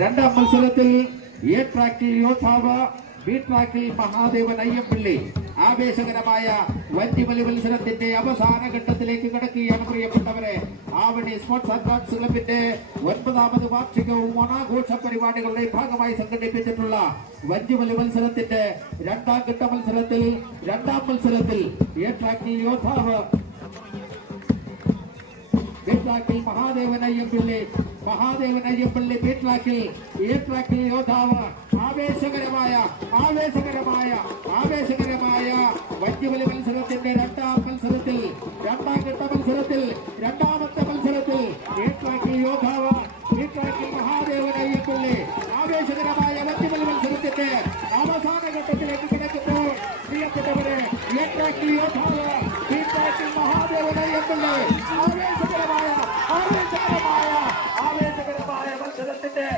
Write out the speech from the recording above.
രണ്ടാം മത്സരത്തിൽ എ ട്രാക്കിൽ യോദ്ധാവ്, ബി ട്രാക്കിൽ മഹാദേവൻ അയ്യപ്പള്ളി. ആവേശകരമായ വന്യമലി മത്സരത്തിന്റെ അവസാന ഘട്ടത്തിലേക്ക് കടക്കുകയാണ് പ്രിയപ്പെട്ടവരെ. ആവണി സ്പോർട്സ് ആൻഡ് ആർട്സ് ക്ലബിന്റെ 9ാമത് വാർഷികവും ഓണാഘോഷ പരിപാടികളുടെ ഭാഗമായി സംഘടിപ്പിച്ചിട്ടുള്ള വന്യമലി മത്സരത്തിന്റെ രണ്ടാം ഘട്ട മത്സരത്തിൽ എ ട്രാക്കിൽ യോദ്ധാവ്, ബി-ട്രാക്കിൽ മഹാദേവൻ അയ്യപ്പള്ളി, ബി-ട്രാക്കിൽ എ ട്രാക്കിൽ യോദ്ധാവ്. ആവേശകരമായ വന്യമലി മത്സരത്തിന്റെ രണ്ടാം ഘട്ട മത്സരത്തിൽ രണ്ടാമത്തെ മത്സരത്തിൽ എ ട്രാക്കിൽ യോദ്ധാവ്, ബി-ട്രാക്കിൽ മഹാദേവൻ അയ്യപ്പള്ളി. ആവേശകരമായ വന്യമലി മത്സരത്തിന്റെ അവസാന ഘട്ടത്തിലേക്ക് കിടക്കുമ്പോൾ പ്രിയപ്പെട്ടവരെ, എ ട്രാക്കിൽ യോദ്ധാവ്, ബി-ട്രാക്കിൽ മഹാദേവൻ അയ്യപ്പള്ളി. ആവേശകരമായ മത്സരത്തിന്റെ